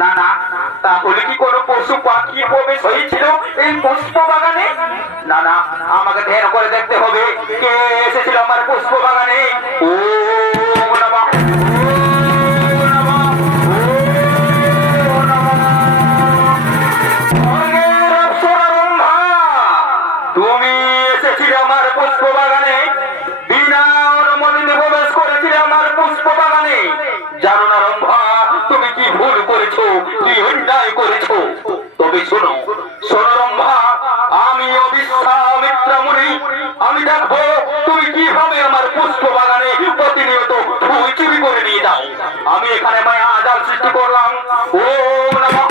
না না, তাহলে কি কোনো পশু পাখি প্রবেশ হয়েছিল এই পুষ্প বাগানে? না না, আমাকে ধ্যান করে দেখতে হবে কে এসেছিল আমার পুষ্প বাগানে। ও নমঃ, তুমি এসেছিলে আমার পুষ্প বাগানে, বিনা অনুমতিতে প্রবেশ করেছিলে আমার পুষ্প বাগানে। জানো না রম্ভা, তুমি কি ভুল করেছো, কি অন্যায় করেছো? তবে শোনো শোনো রম্ভা, আমি অবিশ্বামিত্র মুনি, আমি দেখবো তুমি কিভাবে আমার পুষ্প বাগানে প্রতিনিয়ত ফুল চুরি করে নিয়ে যাও। আমি এখানে মায়া জাল সৃষ্টি করলাম। ও নমঃ,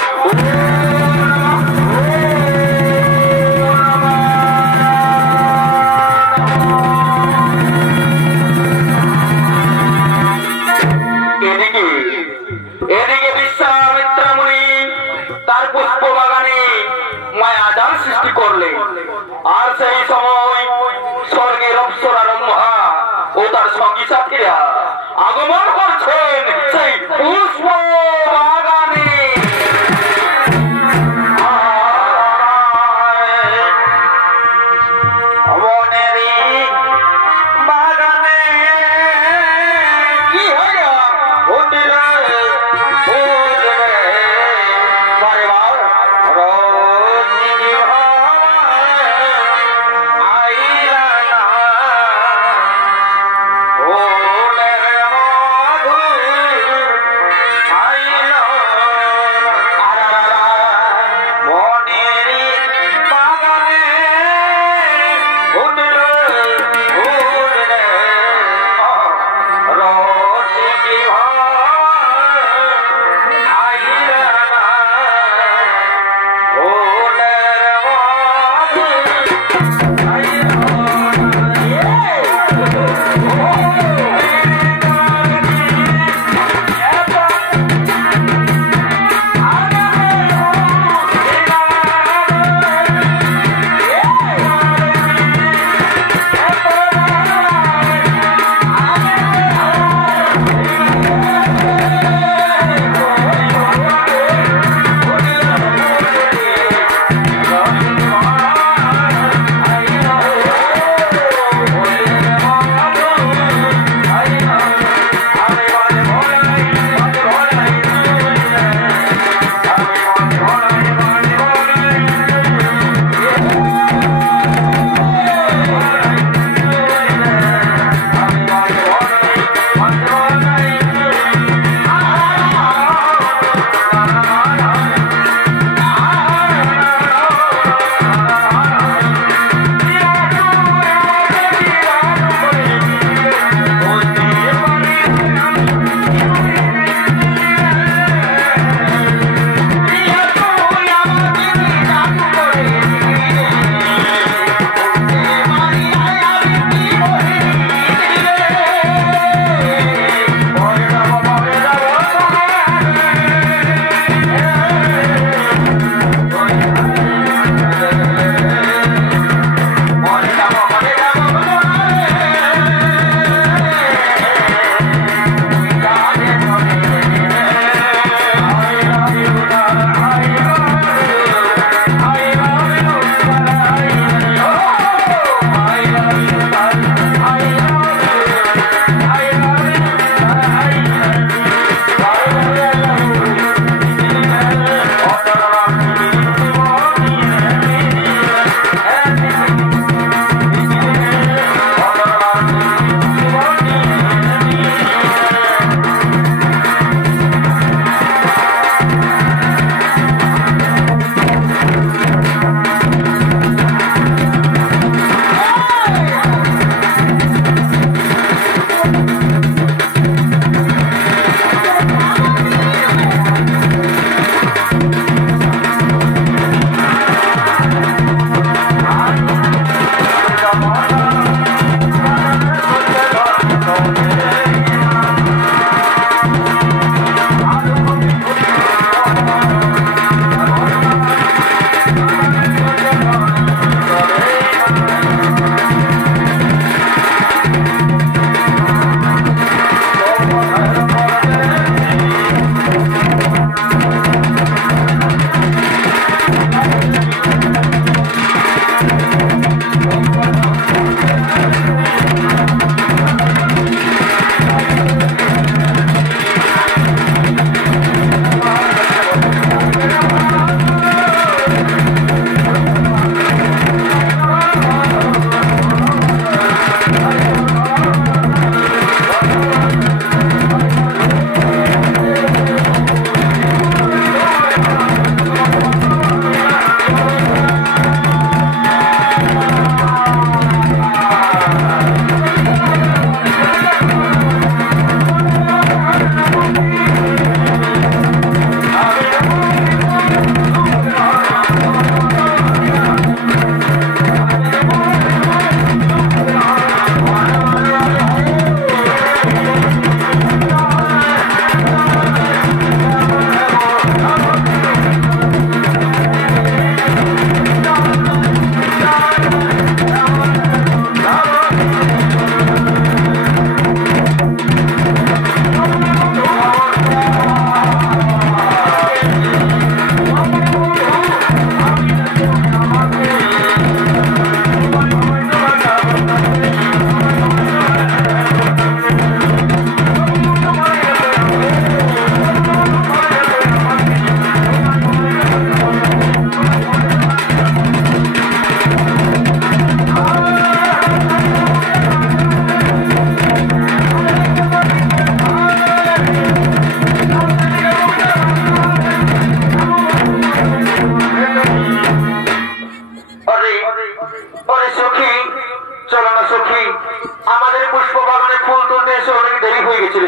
এদিকে বিশ্বামিত্র মুনি তার পুষ্প বাগানে মায়াজাল সৃষ্টি করলে। আর সেই সময় স্বর্গের অপ্সরা রম্ভা ও তার সঙ্গী সাথীরা আগমন করছেন সেই পুষ্প বাগানে।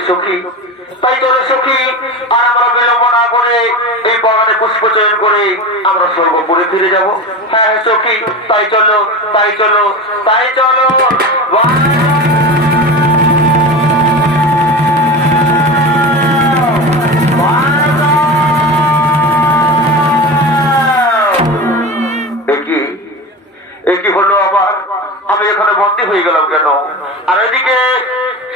সখী, তাই চলো সখী, আর আমরা বিলম্ব না করে এই বাগানে পুষ্প চয়ন করে আমরা স্বর্গপুরে ফিরে যাব। হ্যাঁ সখী, তাই চলো, তাই চলো, তাই চলো। কি হলো আবার? আমি এখানে বন্দী হয়ে গেলাম কেন? আর এদিকে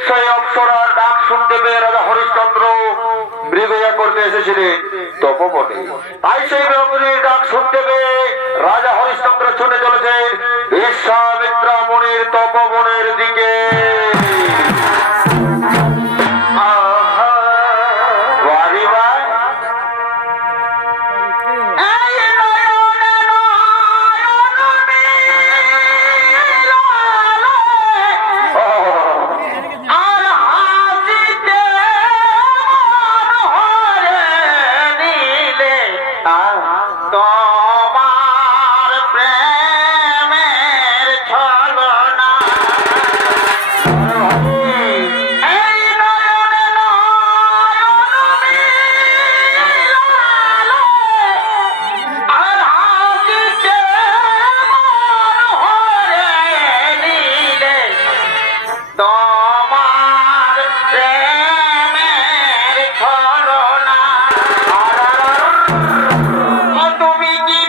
সেই অপ্সরার ডাক শুনতে পেয়ে রাজা হরিশ্চন্দ্র মৃগয়া করতে এসেছিলেন তপবনে। তাই সেই মৃগের ডাক শুনতে পেয়ে রাজা হরিশ্চন্দ্র ছুটে চলেছেন বিশ্বামিত্রা মুনির তপবনের দিকে। তুমি কি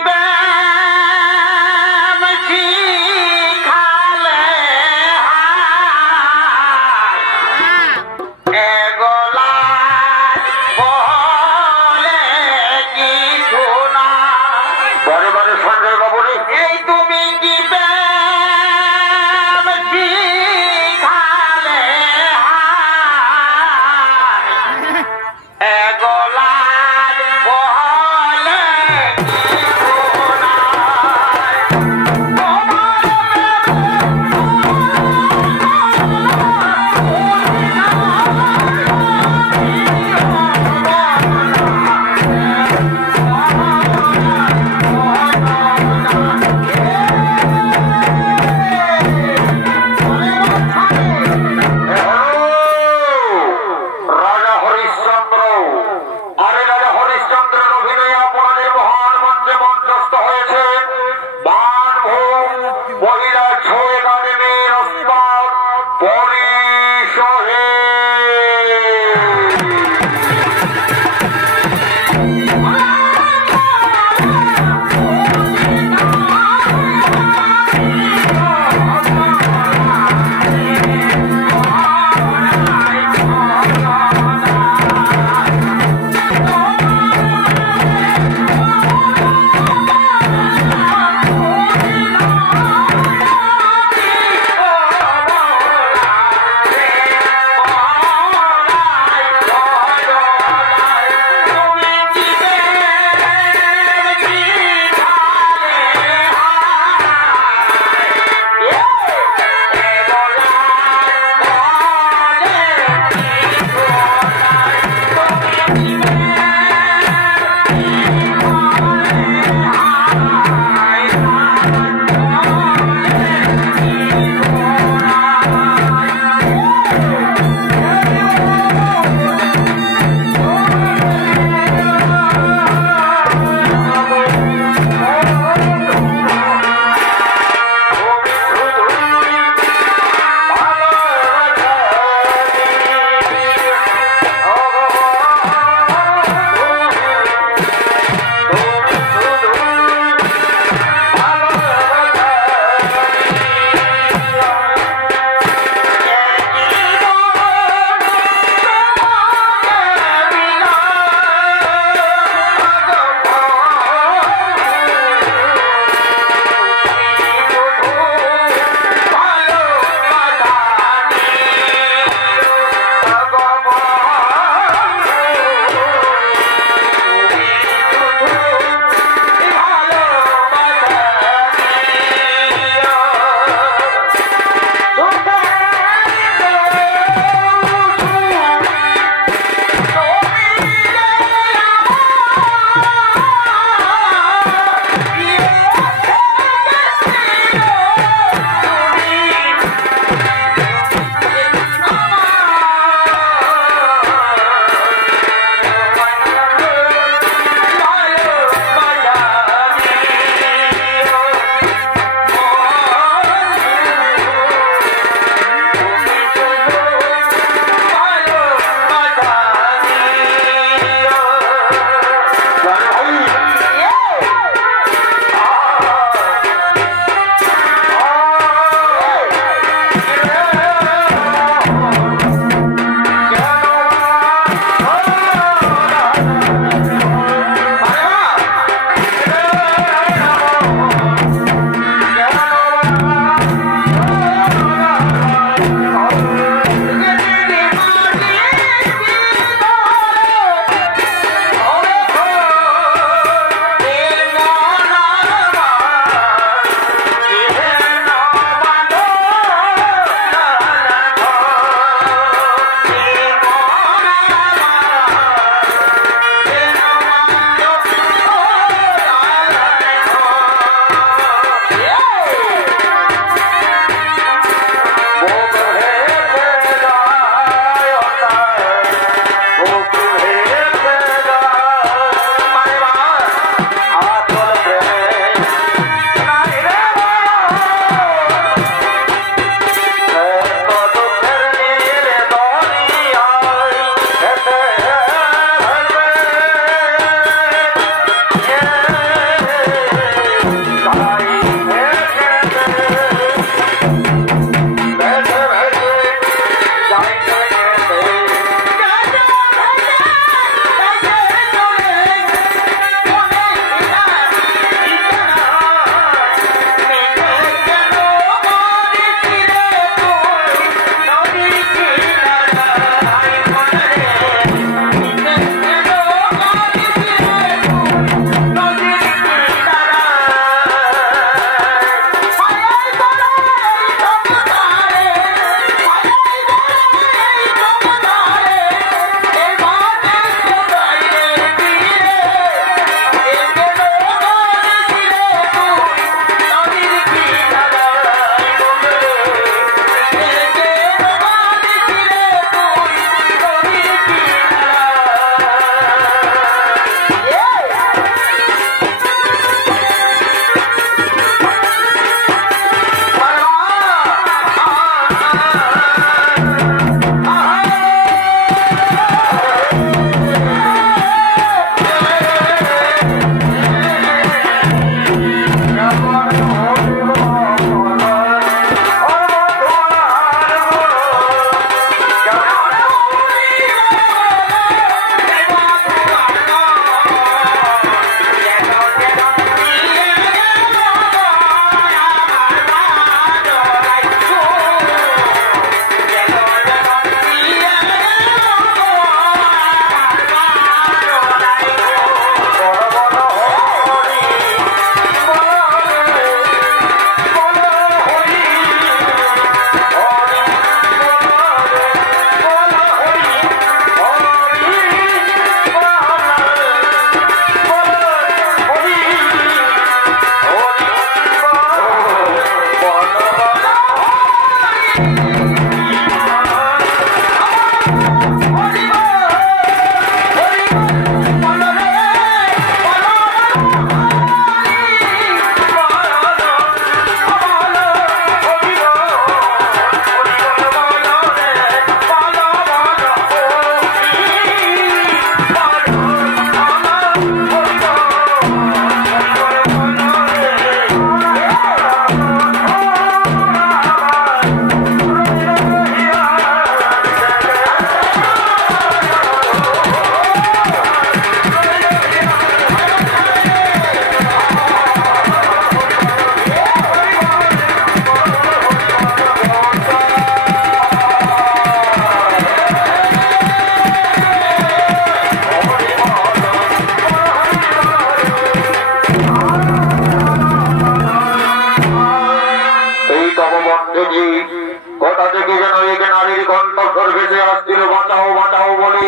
দেখি কোথা থেকে যেন এক নারীর কণ্ঠস্বর ভেসে আসছিল, বাঁচাও বাঁচাও বলে।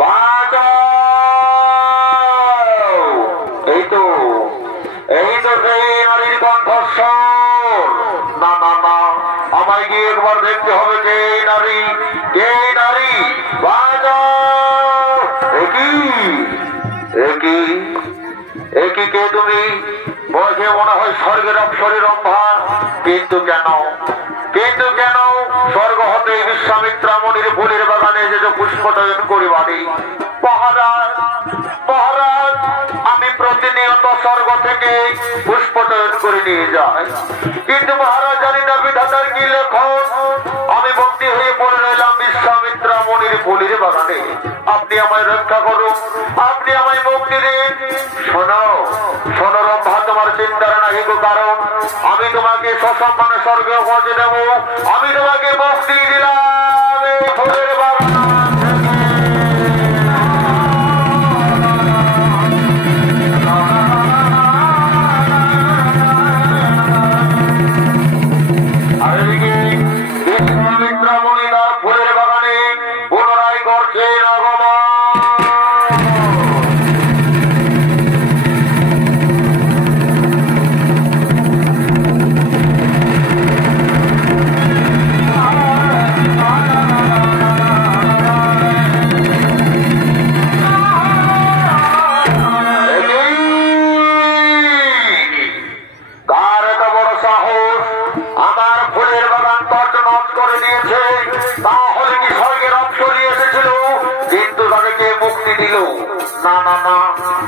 বাঁচাও! এই তো সেই নারীর কণ্ঠস্বর। না না না, আমায় গিয়ে একবার দেখতে হবে কে নারী, কে নারী। বাঁচাও! একই কে তুমি? বলছে মনে হয় স্বর্গের অপ্সরের রম্ভা। কিন্তু কেন স্বর্গ হতে বিশ্বামিত্রা মনির ফুলের বাগানে যে পুষ্পচয়ন করিবানি? মহারাজ, আমি প্রতিনিয়ত স্বর্গ থেকে পুষ্পচয়ন করে নিয়ে যাই, কিন্তু মহারাজ জানি না বিধাতার কি লেখন। আমি বন্দী হয়ে পড়ে রইলাম বিশ্বামিত্রা মনির ফুলের বাগানে। আপনি আমায় রক্ষা করুন, আপনি আমায় মুক্তি দিন। শোনো রম্ভা, তোমার চিন্তার নাহি গো কারণ। আমি তোমাকে সসম্মানে স্বর্গে পৌঁছে দেব। আমি তোমাকে মুক্তি দিলাম এই ফুলের বাগান। বিশ্বামিত্রা মুনি তার ফুলের বাগানে পুনরায় করছে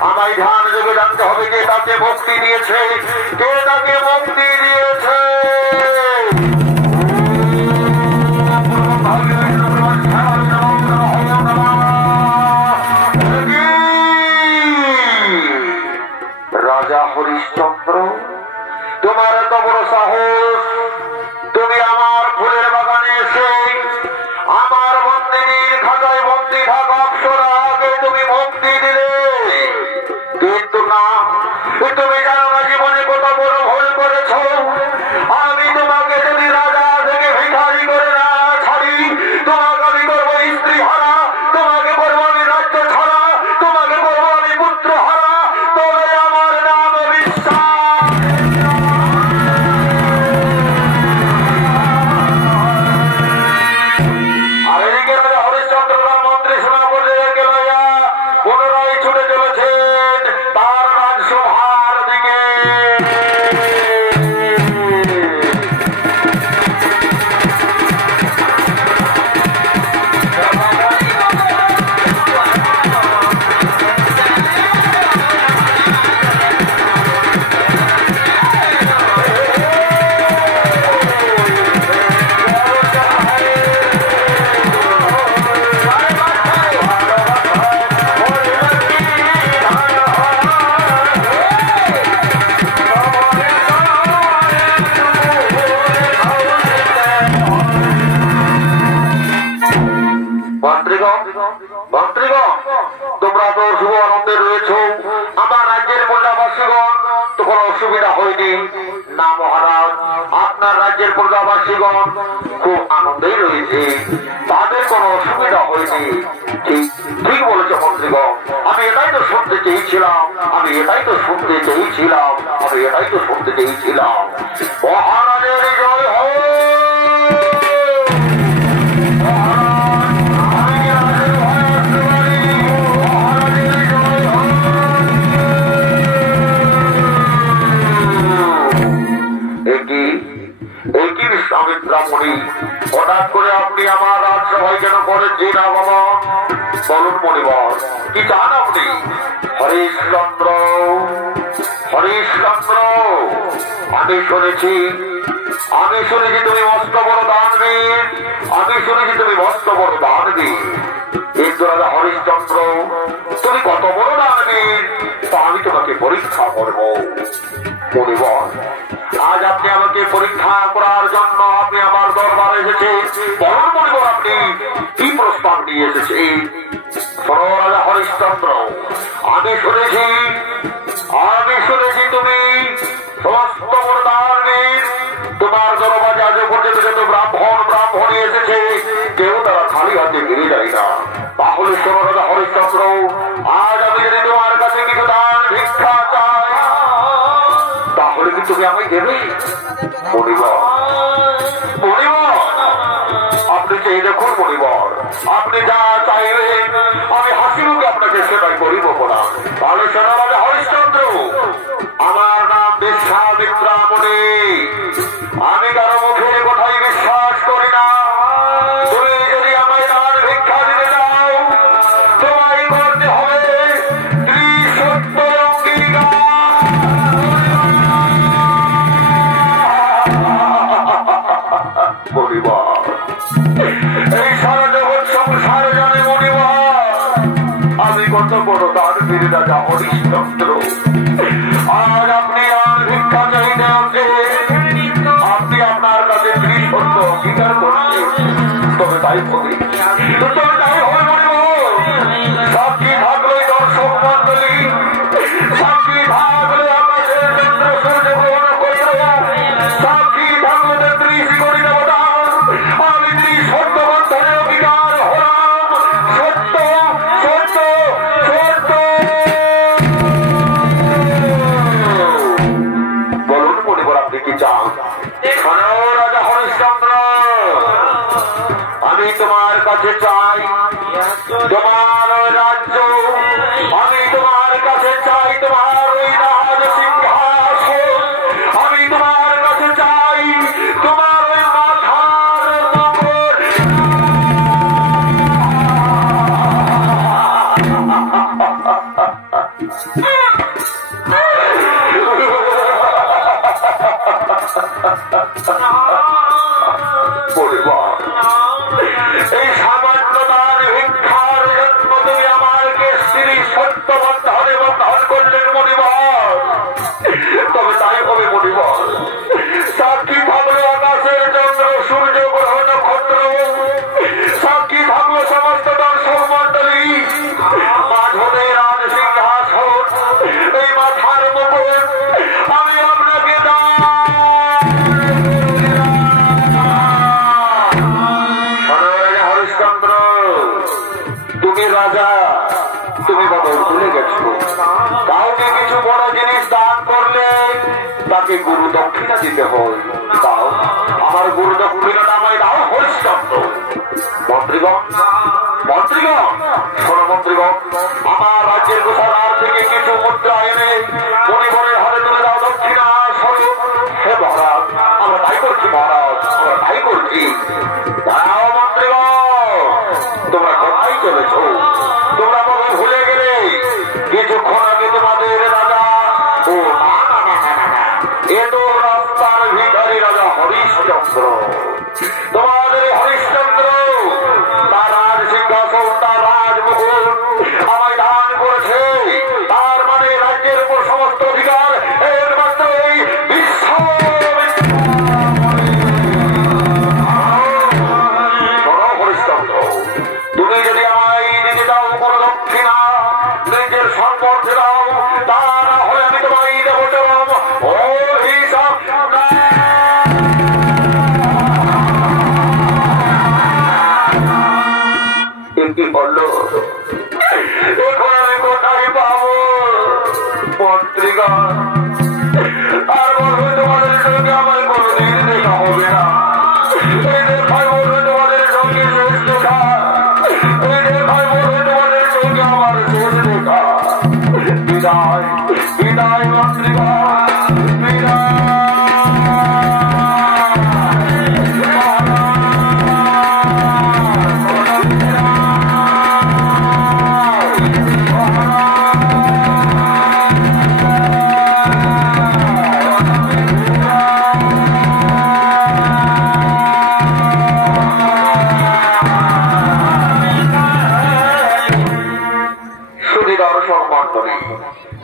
আমায় ধ্যান যোগে জানতে হবে কে তাকে মুক্তি দিয়েছে, কে তাকে মুক্তি দিয়েছে। রাজা হরিশ্চন্দ্র, তোমার এত বড় সাহস, তুমি আমার ফুলের বাগানে এসে আমার মন্দিরের খাতায় বন্দি থাকা অপ্সরাকে তুমি মুক্তি দিলে। কিন্তু না, তুমি জানো না জীবনে কত বড় ভুল করেছ। আমি তোমাকে যদি রাজা থেকে ভিখারি করে না ছাড়ি, তোমাকে আমি করবো স্ত্রী হারা, তোমাকে করবো আমি রাজ্য ছাড়া, তোমাকে করবো আমি পুত্র হারা। তবে আমার নাম বিশ্বাস। আর এদিকে রাজা হরিশ্চন্দ্র মন্ত্রী সেনা পর্যায়ে লইয়া পুনরায় ছুটে চলেছেন তার রাজসভার দিকে। মন্ত্রীগণ, তোমরা তো শুভ আনন্দে রয়েছ। আমার রাজ্যের প্রজাবাসীগণ তো কোনো অসুবিধা হয়নি না মহারাজ। আপনার রাজ্যের প্রজাবাসীগণ খুব আনন্দেই রয়েছে, তাদের কোনো অসুবিধা হয়নি। ঠিক বলেছে মন্ত্রীগণ। আমি এটাই তো শুনতে চেয়েছিলাম। মহারাজের জয় হোক। বিশ্বামিত্রা মুনি, হঠাৎ করে আপনি আমার রাজসভায় কেন করেছেন আগমন? বলুন মণিবর, কি চান আপনি? হরিশ্চন্দ্র, আমি শুনেছি তুমি মস্ত বড় দানবীর। কিন্তু রাজা হরিশ্চন্দ্র, তুমি কত বড় দানবীর তা আমি তোমাকে পরীক্ষা করব। মণিবর, আজ আপনি আমাকে পরীক্ষা করার জন্য আপনি আমার দরবারে এসেছে। বলুন মণিবর, আপনি কি প্রস্তাব নিয়ে এসেছেন? রাজা হরিশ্চন্দ্র, আমি শুনেছি তুমি সমস্ত বড় দানবীর। তোমার দরবারে আজ পর্যন্ত যত তুমি আমায় দেবে? মণিবর, মণিবর, আপনি চেয়ে দেখুন মণিবর, আপনি যা চাইবেন আমি হাসি মুখে আপনাকে সেটাই করিব। পড়া ভালো শোনা রাজা হরিশ্চন্দ্র, আমার নাম বিশ্বামিত্রা মণি। আমি কারো মুখের কথাই বিশ্বাস করি না। তুমি যদি আমায় দান ভিক্ষা দিতে চাও, তোমায় করতে হবে ত্রিসত্য অঙ্গীকার। মণিবর, এই সারা জগৎ সংসার জানে মণিবর আমি কত বড় দানবীর রাজা হরিশ্চন্দ্র। আজ আপনি আর ভিক্ষা চাইতে আসে, আপনি আপনার কাছে ত্রিসত্য অঙ্গীকার করছেন। তবে তাই হবে, তবে তাই হবে মণিবর। সাক্ষী থাকলে দর্শক মন্ডলী, সাক্ষী থাকলে আকাশের চন্দ্র সূর্য গ্রহণ করতে, সাক্ষী থাকলে ত্রিশি কোটি দেবতা আমি ত্রিসত্য বন্ধনের অঙ্গীকার হলাম। সত্য সত্য সত্য। বলুন মণিবর আপনি কি চান? শোনো রাজা হরিশ্চন্দ্র, আমি তোমার কাছে চাই তোমার রাজ্য, আমি তোমার কাছে চাই তোমার ওই রাজ সিংহাসন, আমি তোমার কাছে চাই তোমার ওই মাথার মুকুট। মণিবর, এই সামান্য দান ভিক্ষার জন্য তুমি আমাকে স্ত্রী সত্য বন্ধনে বন্ধন করলেন মণিবর। তবে তাই হবে মণিবর। সাক্ষী থাকলো আকাশের চন্দ্র সূর্য গ্রহ নক্ষত্র, সাক্ষী থাকলো সমস্ত দর্শক মন্ডলী, মাধবের রাজ সিংহাসন, এই মাথার মুকুট আমি আপনাকে হরিশ্চন্দ্র। তুমি রাজা, তুমি বদল ভুলে গেছো। কাউকে কিছু বড় জিনিস দান করলে তাকে গুরু দক্ষিণা দিতে হয়। দাও আমার গুরু দক্ষিণাটা আমায় দাও হরিশ্চন্দ্র। মন্ত্রীগণ, মন্ত্রীগণ, শোনো মন্ত্রীগণ, আমার রাজ্যের গোসালার থেকে কিছু মুদ্রা এনে মণিবরের হাতে তুলে দাও দক্ষিণা স্বরূপ। হে মহারাজ, আমরা তাই করছি মহারাজ, আমরা তাই করছি। দাও মন্ত্রীগণ, তোমরা কোথায় চলেছ? তোমরা কখন ভুলে গেলে কিছুক্ষণ আগে তোমাদের রাজা, ও না না না না না, এ তো রাস্তার ভিখারি রাজা হরিশ্চন্দ্র। তোমাদের হরিশ্চন্দ্র তার রাজ সিংহাসন, তার রাজ মুকুট আমায় দান করেছে। তার মানে রাজ্যের উপর সমস্ত অধিকার একমাত্র এই বিশ্ব। তুমি যদি আমায় দিতে দাও কোনো দক্ষিণা, নিজের সম্পর্কে দাও, তা না হলে আমি তোমায় দেব চরম অভিশাপ। কি বললো? এখন আমি কোথায় পাবো পত্রিকা? আর বলবো তোমাদের সঙ্গে আমার কোনোদিন দেখা হবে না। এই দেখায় বলবো তোমাদের সঙ্গে শেষ দেখা, এই দেখায় বলবো তোমাদের সঙ্গে আমার শেষ দেখা। বিদায় বিদায় পত্রিকা, বিদায়।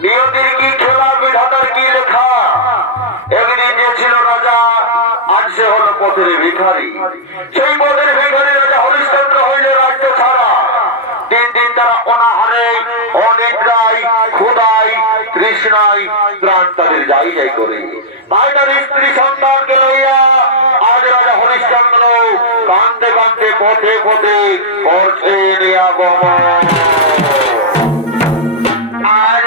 নিয়তির কি খেলা, বিধাতার কি লেখা। একদিন যে ছিল রাজা, আজ সে হলো পথের ভিখারি। সেই পথের ভিখারি রাজা হরিশ্চন্দ্র হইলে রাজ্য ছাড়া। দিন দিন তারা অনাহারে, অনিদ্রায়, ক্ষুধায়, তৃষ্ণায় প্রাণ তাদের যাই যাই করে। তাই তার স্ত্রী সন্তানকে লইয়া আজ রাজা হরিশ্চন্দ্র কান্দে কান্দে পথে পথে করছে নিয়াগমন। আর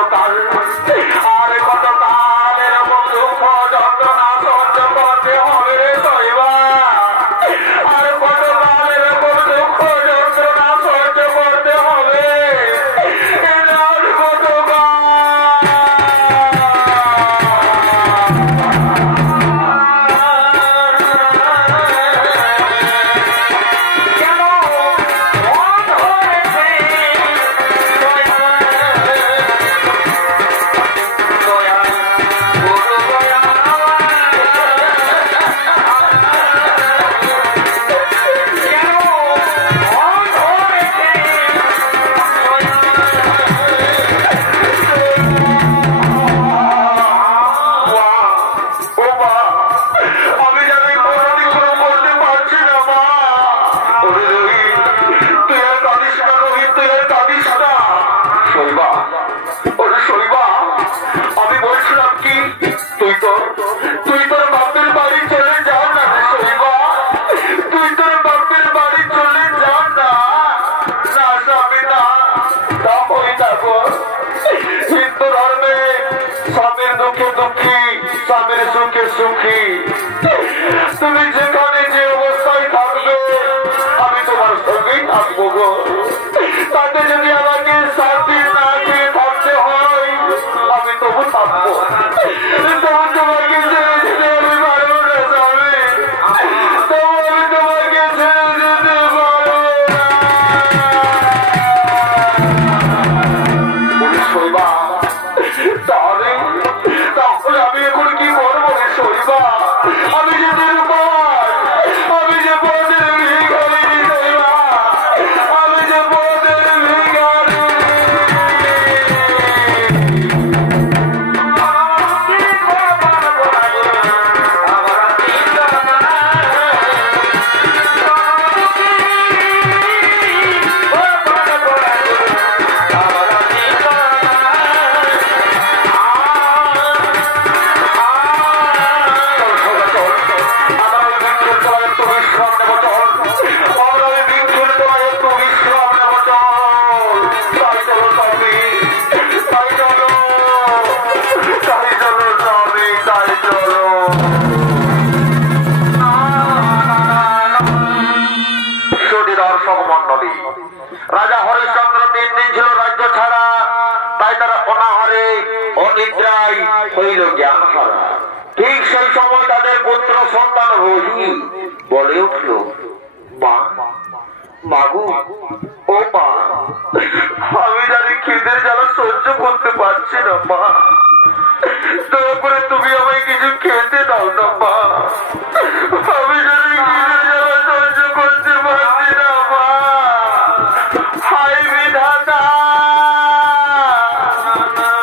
কতকাল আর কতকাল এরকম দুঃখ যন্ত্রণা সহ্য করতে হবে রে শৈবা আর কতকাল এরকম দুঃখ যন্ত্রণা সহ্য করতে হবে স্বামীর সুখে সুখী তুমি যেখানে যে অবস্থায় থাকবে আমি তোমার সঙ্গেই থাকবো গো তাতে যদি আমাকে শান্তি না খেয়ে থাকতে হয় আমি তবু থাকবো তবু তোমাকে ছেড়ে যেতে আমি পারবো না স্বামী তবু আমি তোমাকে ছেড়ে যেতে পারবো না শৈবা তাহলে আমি এখন কি করবো রে শৈবা আমি যে নিরুপায় আমি যে পথের ভিখারি শৈবা আমি যে পথের ভিখারি রাজা হরিশ্চন্দ্র 3 দিন ছিল রাজ্য ছাড়া তাই তারা অনাহারে অনিদ্রায় হইল জ্ঞান হারা ঠিক সেই সময় তাদের পুত্র সন্তান রোহি বলে উঠল মা মাগু ও মা আমি জানি খিদের জ্বালা সহ্য করতে পারছি না মা দয়া করে তুমি আমায় কিছু খেতে দাও না মা আমি জানি খিদের জ্বালা সহ্য করতে পারছি না মা হায় বিধাতা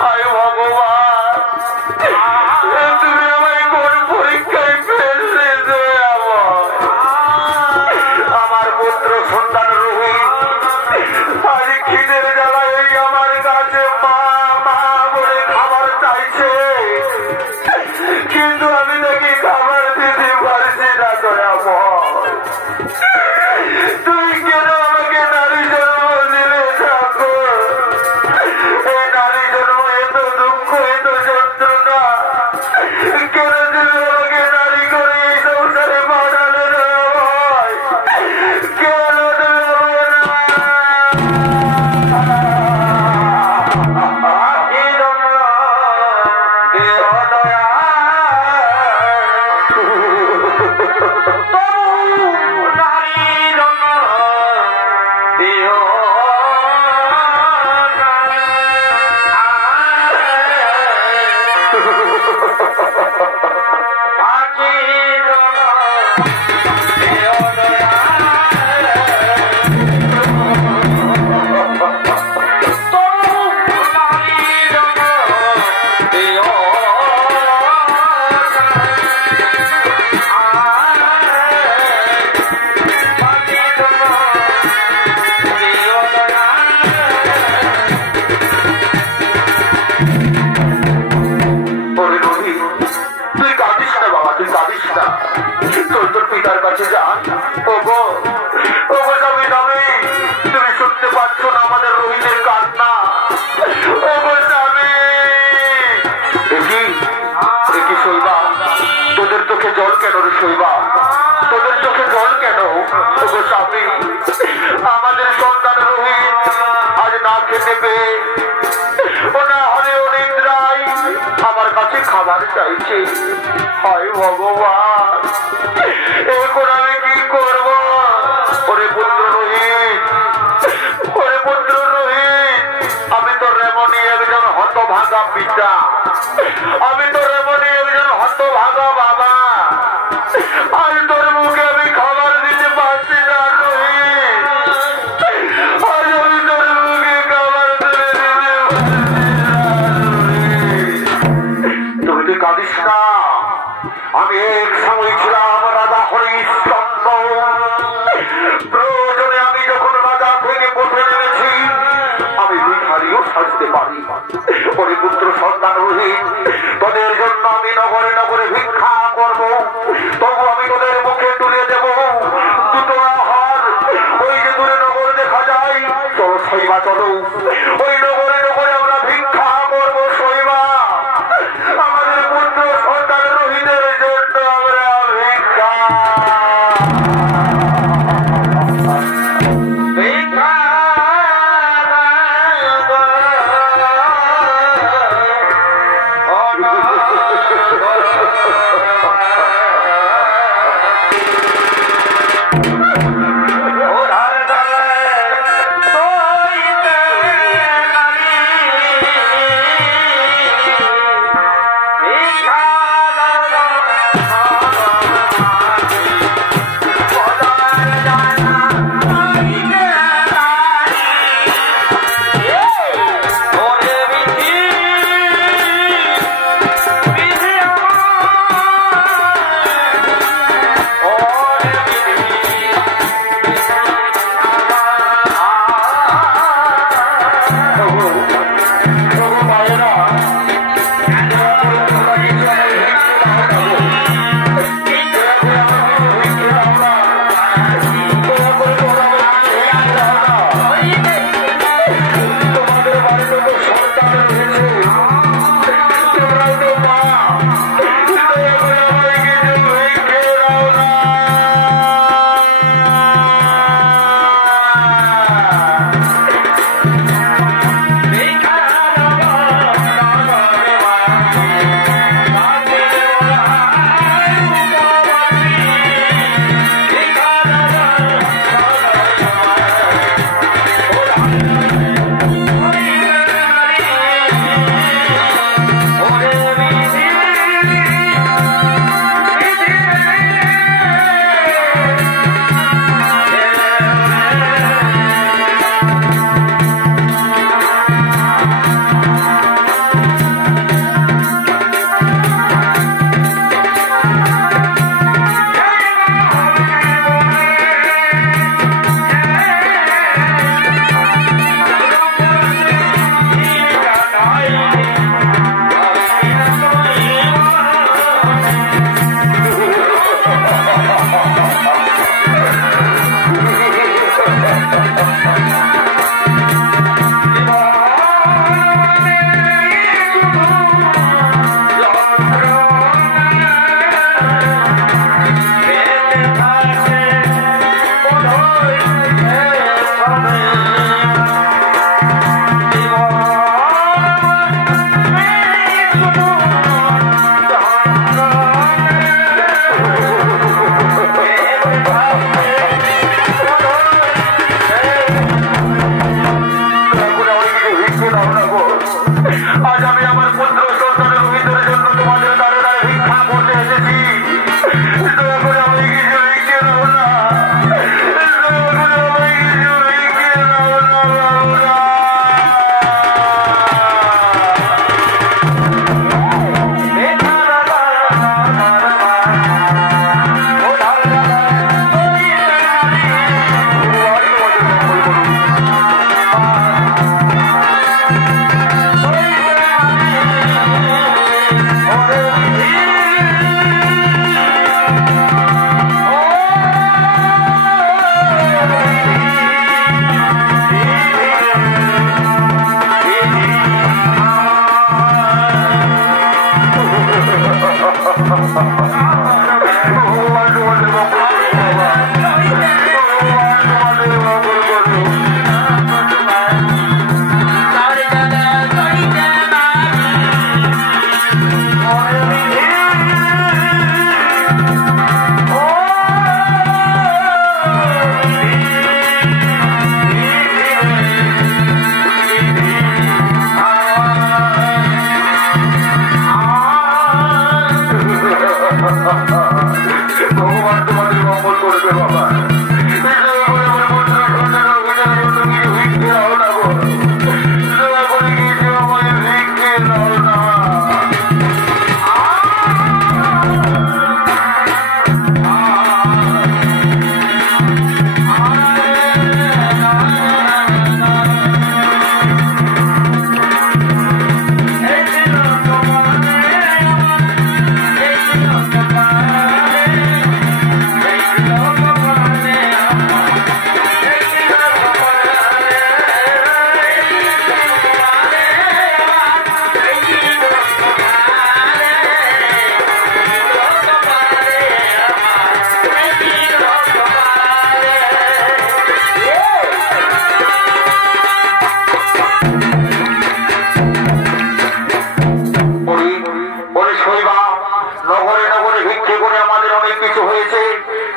হায় ভগবান তুমি আমায় কোন পরীক্ষায় ফেললে আমার পুত্র সন্তান রোহিত আজ খিদের জ্বালায় আমার কাছে মা মা বলে খাবার চাইছে কিন্তু আমি নাকি খাবার দিতে পারছি না দয়াময় তুই কেন আমাকে নারী জন্ম দিলে ঠাকুর এই নারী জন্ম এত দুঃখ এত যন্ত্রণা কেন তুমি আমাকে নারী করে এই সংসারে বানালে দয়াময় কেন তুমি তোর পিতার কাছে যান ওগো ওগো স্বামী তুমি শুনতে পাচ্ছ না আমাদের রোহিতের কান্না ওগো স্বামী শৈবা, তোদের চোখে জল কেন? তোকে স্বামী, আমাদের সন্তান রোহিত আজ না খেতে পেয়ে ও না হলে ও নিদ্রায় আমার কাছে খাবার চাইছে। হায় ভগবান, এখন আমি কি করব? ওরে পুত্র রোহিত, ওরে পুত্র রোহিত, আমি তো রেমনি একজন হতভাগা পিতা, আমি তো রেমনি একজন হতভাগা বাবা। আজ তোর মুখে আমি খাবার দিতে পারছি না রোহিত, আজ আমি তোর মুখে খাবার দিতে তুমি তুই কাঁদিস না। আমি এক সময় ছিলাম রাজা হরিশ,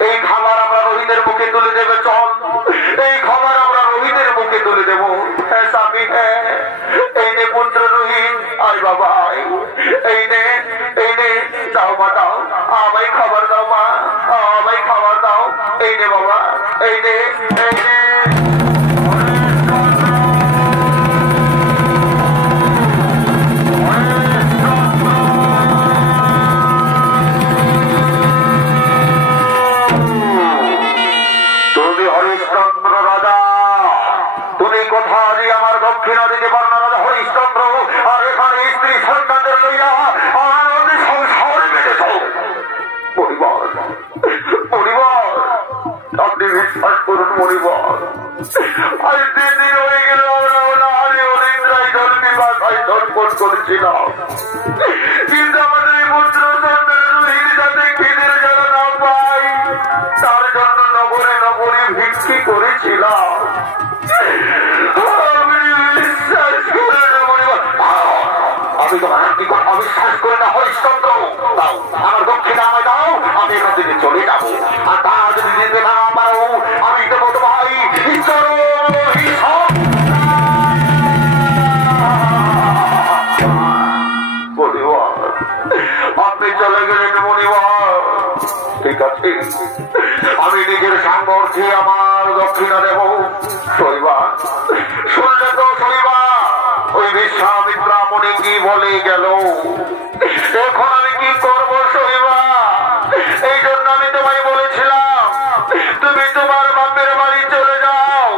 এই খাবার আমরা রোহিতের মুখে তুলে দেবে। চল, এই খাবার আমরা রোহিতের মুখে তুলে দেবো। হ্যাঁ স্বামী, হ্যাঁ, এই নে পুত্র রোহিত, আয় বাবা, এই নে, এই নে, দাও মা, দাও আমায় খাবার দাও মা, আমায় খাবার দাও। এই নে বাবা, এই নে, এই নে। তুমি হরিশ্চন্দ্র রাজা, তুমি কোথা দিয়ে আমার দক্ষিণা দিতে পারো না রাজা হরিশ্চন্দ্র, আর এখানে স্ত্রী সন্তানদের লইয়া আনন্দে সংসার বেঁধেছ। পরিবার, পরিবার, আপনি বিশ্বাস করুন পরিবার, আজ 3 দিন হয়ে গেল আমরা অনেকটাই জল বিবাসায় ধর্পণ করেছিলাম, কিন্তু আমাদের এই পুত্র সন্তান রোহিত যাতে খিদের জল না পাই তার জন্য নগরে নগরে ভিক্ষি করেছিলাম। আমি তোমার কি কথা বিশ্বাস করি না হরিশ্চন্দ্র, দাও আমার দক্ষিণা আমায় দাও, আমি এখান থেকে চলে যাবো। আর তা যদি দিতে না পারো আমি দেবো তোমায় ঈশ্বর। আপনি চলে গেলেন মণিবার, ঠিক আছে, আমি নিজের সামর্থ্যে আমার দক্ষিণা দেব। শৈবা, শুনলে তো শৈবা, ওই বিশ্বামিত্রা মনে কি বলে গেল, এখন আমি কি করবো শৈবা? এই জন্য আমি তোমায় বলেছিলাম তুমি তোমার বাপের বাড়ি চলে যাও,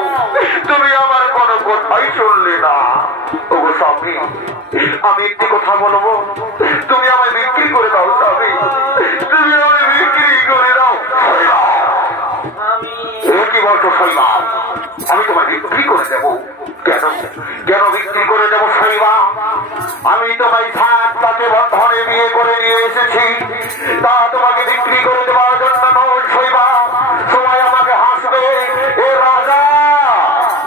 তুমি আমার কোনো কথাই শুনলে না। ও স্বামী, আমি একটি কথা বলবো, তুমি আমায় বিক্রি করে দাও স্বামী, তুমি আমায় বিক্রি করে দাও। কি বলছো শৈবা? আমি তোমায় বিক্রি করে দেবো? কেন, কেন বিক্রি করে দেবো শৈবা? আমি তোমায় তাকে বন্ধনে বিয়ে করে নিয়ে এসেছি, তা তোমাকে বিক্রি করে দেওয়ার জন্য নয় শৈবা। তোমায় আমাকে হাসবে, এ রাজা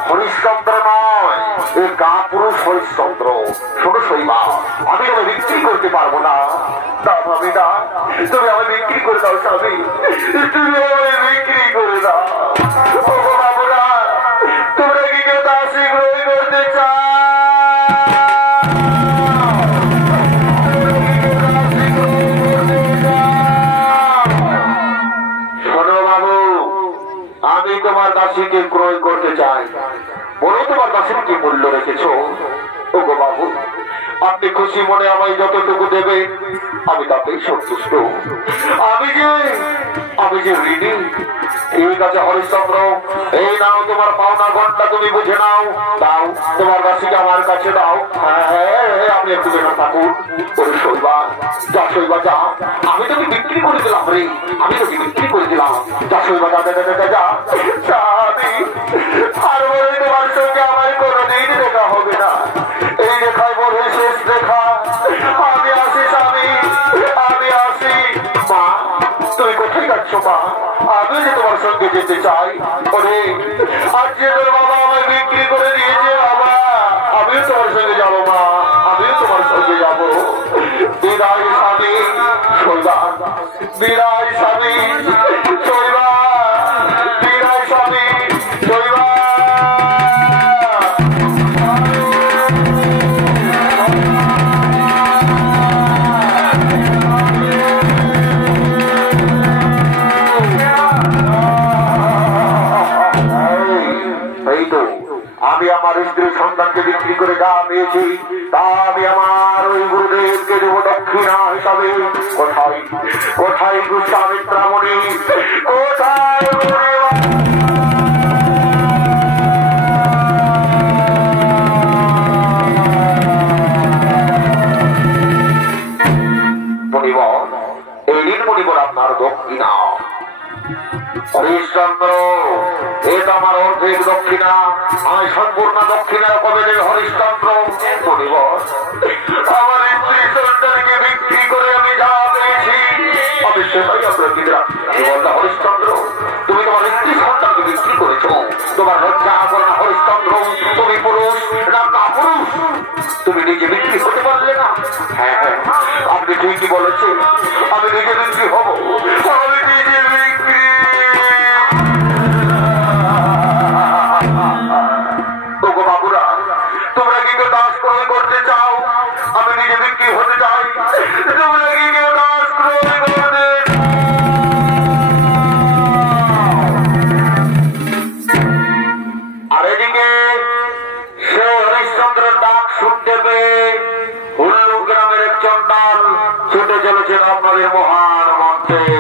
হরিশ্চন্দ্র নয়, এ কাপুরুষ হরিশ্চন্দ্র। শোনো শৈবা, আমি তোমায় বিক্রি করতে পারবো না। দাও আমি না, তুমি আমায় বিক্রি করে দাও স্বামী, তুমি আমায় বিক্রি করে দাও। তোমরা কি কেউ দাসী গ্রহণ করতে চাও? শোনো বাবু, আমি তোমার দাসীকে ক্রয় করতে চাই। বলো তোমার দাসীর কি মূল্য রেখেছো? ওগো বাবু, আপনি খুশি মনে আমায় যতটুকু দেবে আমি তাতেই সন্তুষ্ট। আমি যে ঋণী। ঠিক আছে হরিশ্চন্দ্র, এই নাও তোমার পাওনা ঘন্টা, তুমি বুঝে নাও, দাও তোমার দাসীকে আমার কাছে দাও। হ্যাঁ, আপনি একটু বেনা থাকুন। ওরে শৈবা, যা শৈবা যা, আমি তোকে বিক্রি করে দিলাম রে, আমি তোকে বিক্রি করে দিলাম। যা শৈবা যা, যা যা, আমি আর বলে তোমার সঙ্গে আমার কোনোদিন দেখা হবে না। এই দেখায় বলে শেষ দেখা। আমি আসি স্বামী, আমি আসি। মা, তুমি কোথায় যাচ্ছ মা? আমি যে তোমার সঙ্গে যেতে চাই। ওরে, আজ যে তোর বাবা আমায় বিক্রি করে দিয়েছে বাবা, আমিও তোমার সঙ্গে যাবো মা, আমিও তোমার সঙ্গে যাবো। বিদায় স্বামী শৈবা, বিদায় স্বামী শৈবা, বিদায় স্বামী শৈবা। আমি আমার স্ত্রী সন্তানকে বিক্রি করে যা পেয়েছি তা আমি আমার ওই গুরুদেবকে দেব দক্ষিণা হিসাবে। কোথায় কোথায় বিশ্বামিত্রা মণি, কোথায় মণিবর? এই ঋণ মণিবর আপনার দক্ষিণা। হরিশ্চন্দ্র, এটা আমার অর্ধেক দক্ষিণা, আমি সম্পূর্ণ দক্ষিণা কবে দেবে হরিশ্চন্দ্র? মণিবর, আমার স্ত্রী সন্তানকে বিক্রি করে আমি যা পেয়েছি আমি সেটাই আপনার দিদা। হরিশ্চন্দ্র, তুমি তোমার স্ত্রী সন্তানকে বিক্রি করেছো, তোমার লজ্জা করে না হরিশ্চন্দ্র? তুমি পুরুষ না কাপুরুষ? তুমি নিজে বিক্রি হতে পারলে না? হ্যাঁ হ্যাঁ, আপনি ঠিকই বলেছেন, আমি নিজে বিক্রি হবো, আমি নিজে বিক্রি করেছেন আপনাদের মহান মন্ত্রে।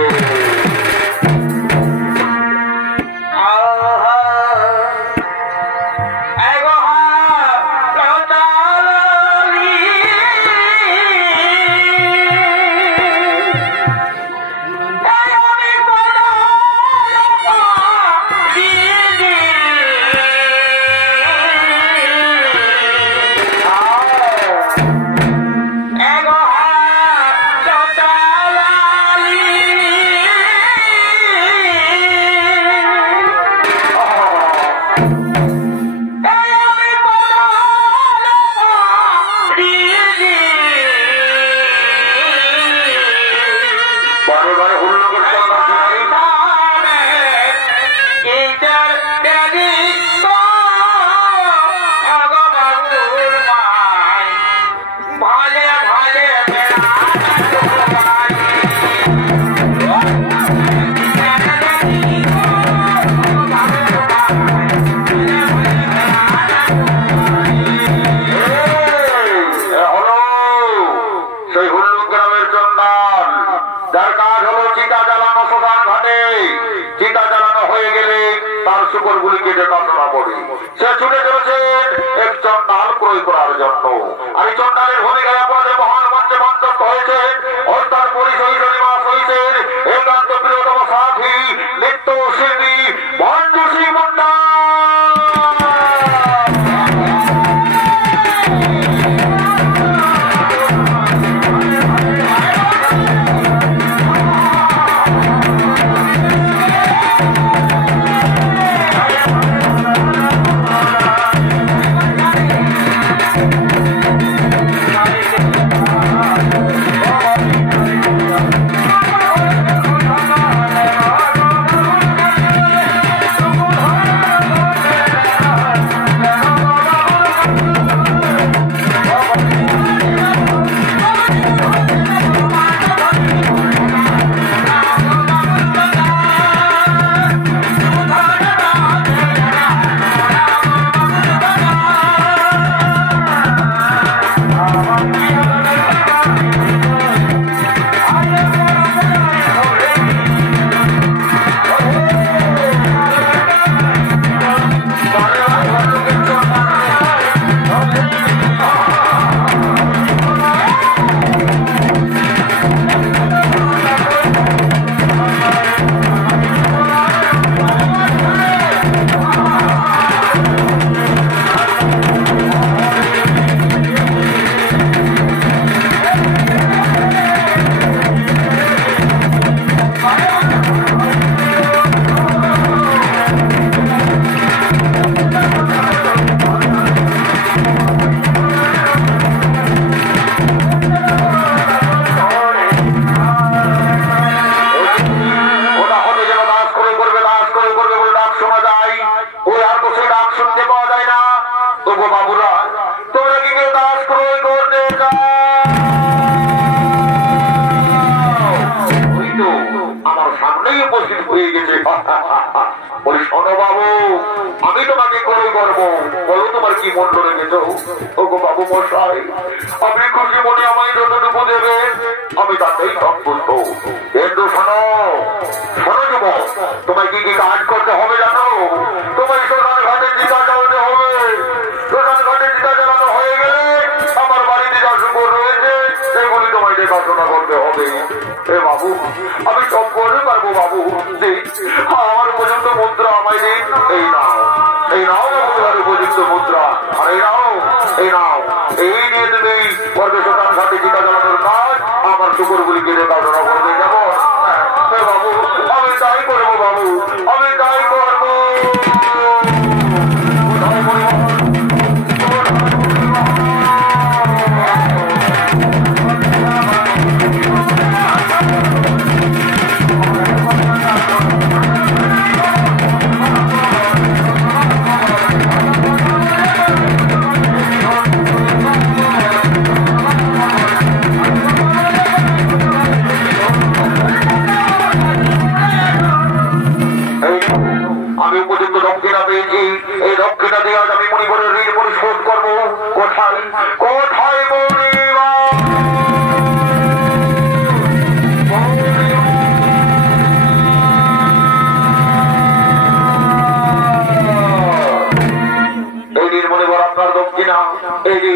এই যে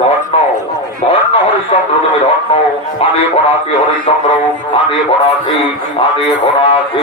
ধন্য ধন্য হরিশ্চন্দ্র, তুমি ধন্য। আমি এখন আছি হরিশ্চন্দ্র, আমি এখন আছি, আমি এখন আছি।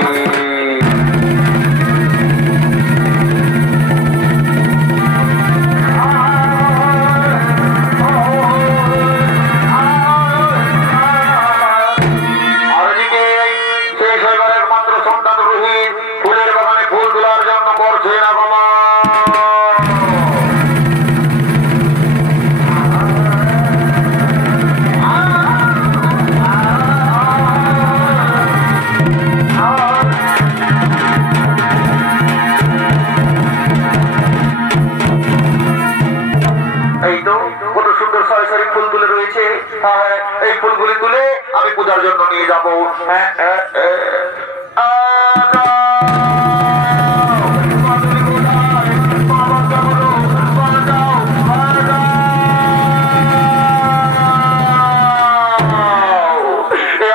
এই ফুলগুলি তুলে আমি পূজার জন্য নিয়ে যাবো।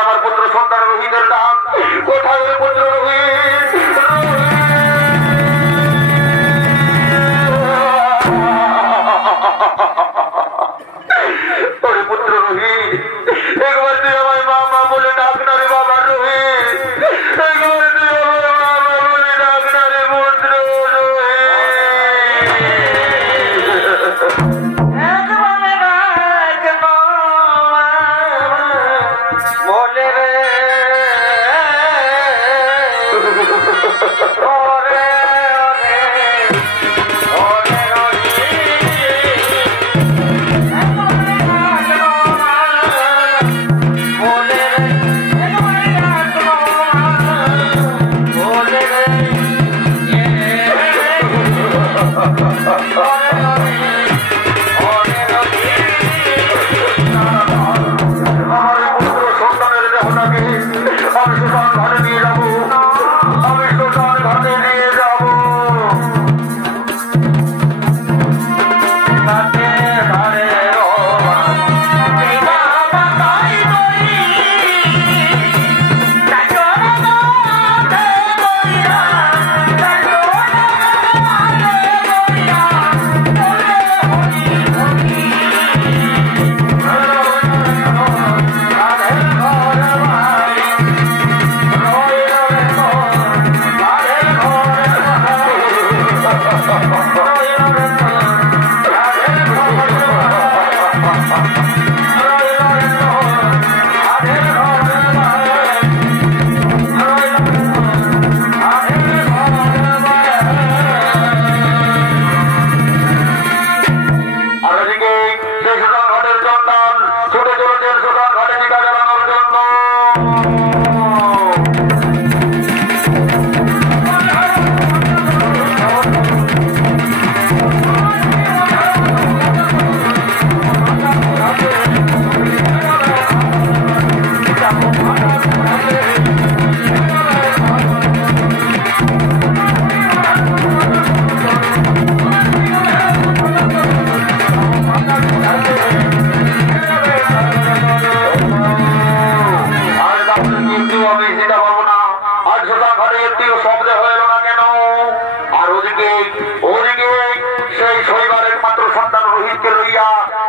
আমার পুত্র সন্তান রোহিতের ডাক, কোথায় পুত্র রোহিত? পুত্র রোহিত, একবার তুই আমায় মামা বলে ডাক না রে বাবা রোহিত, একবার তুই আমায় মামা বলে ডাক না রে পুত্র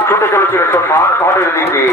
ছুটে চলেছিল শ্মশান ঘাটের দিকে।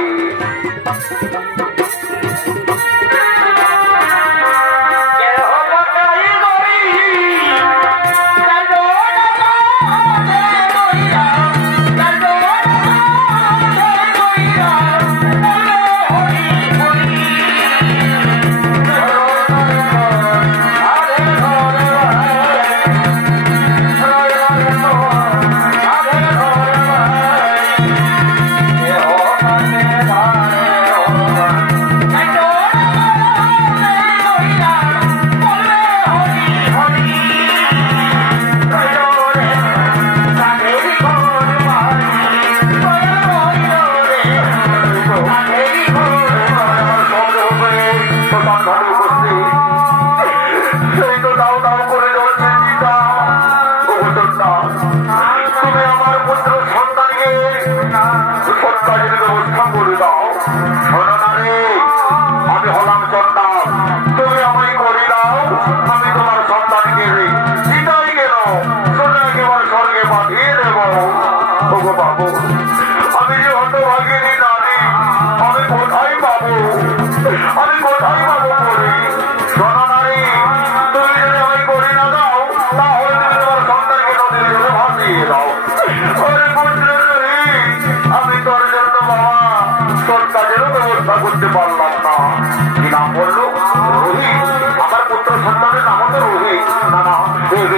Bye.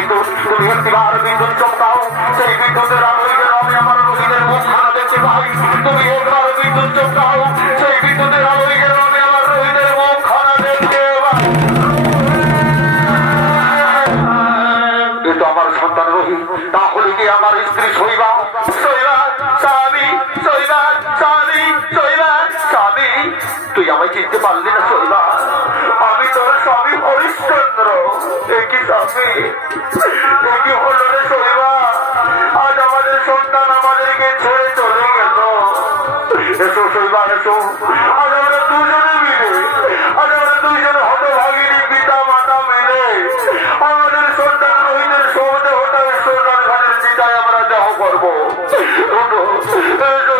বিদ্যুৎ, তুমি একটিবার বিদ্যুৎ চমকাও, সেই বিদ্যুতের আলোয় যেন আমি আমার রোগীদের মুখখানা দেখতে পাই। তুমি একবার বিদ্যুৎ চমকাও, সেই বিদ্যুতের আলোয় যেন আমি আমার রোগীদের মুখখানা দেখতে পাই। কিন্তু আমার সন্তান রহি, তাহলে কি আমার স্ত্রী শৈবা? শৈবা স্বামী, শৈবা স্বামী, শৈবা স্বামী, তুই আমায় চিনতে পারলি না শৈবা? আমি তোর স্বামী হরিশ্চন্দ্র। একই স্বামী, একই হল রে শৈবা। আজ আমাদের সন্তান আমাদেরকে ছেড়ে চলে গেল। এসো শৈবা এসো, আজ আমরা দুজনে মিলে, আজ আমরা দুইজন হতভাগিনী পিতা মাতা মিলে আমাদের সন্তান রোহিতের সহজে হঠাৎ সন্তান ঘাটের চিতায় আমরা দেহ করবো। এসো শৈবা এসো।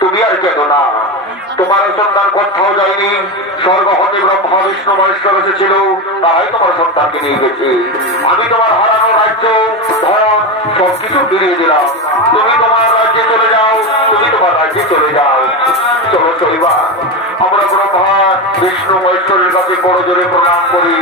তুমি আর কেঁদো না, তোমার সন্তান কোথাও যায়নি। স্বর্গ হতে ব্রহ্মা বিষ্ণু মহেশ্বর এসেছিল, তারাই তোমার সন্তানকে নিয়ে গেছে। আমি তোমার হারানো রাজ্য ধন সবকিছু ফিরিয়ে দিলাম। তুমি তোমার রাজ্যে চলে যাও, তুমি তোমার রাজ্যে চলে যাও। চলো শৈবা, আমরা ব্রহ্মা বিষ্ণু মহেশ্বরের কাছে বড় জোরে প্রণাম করি।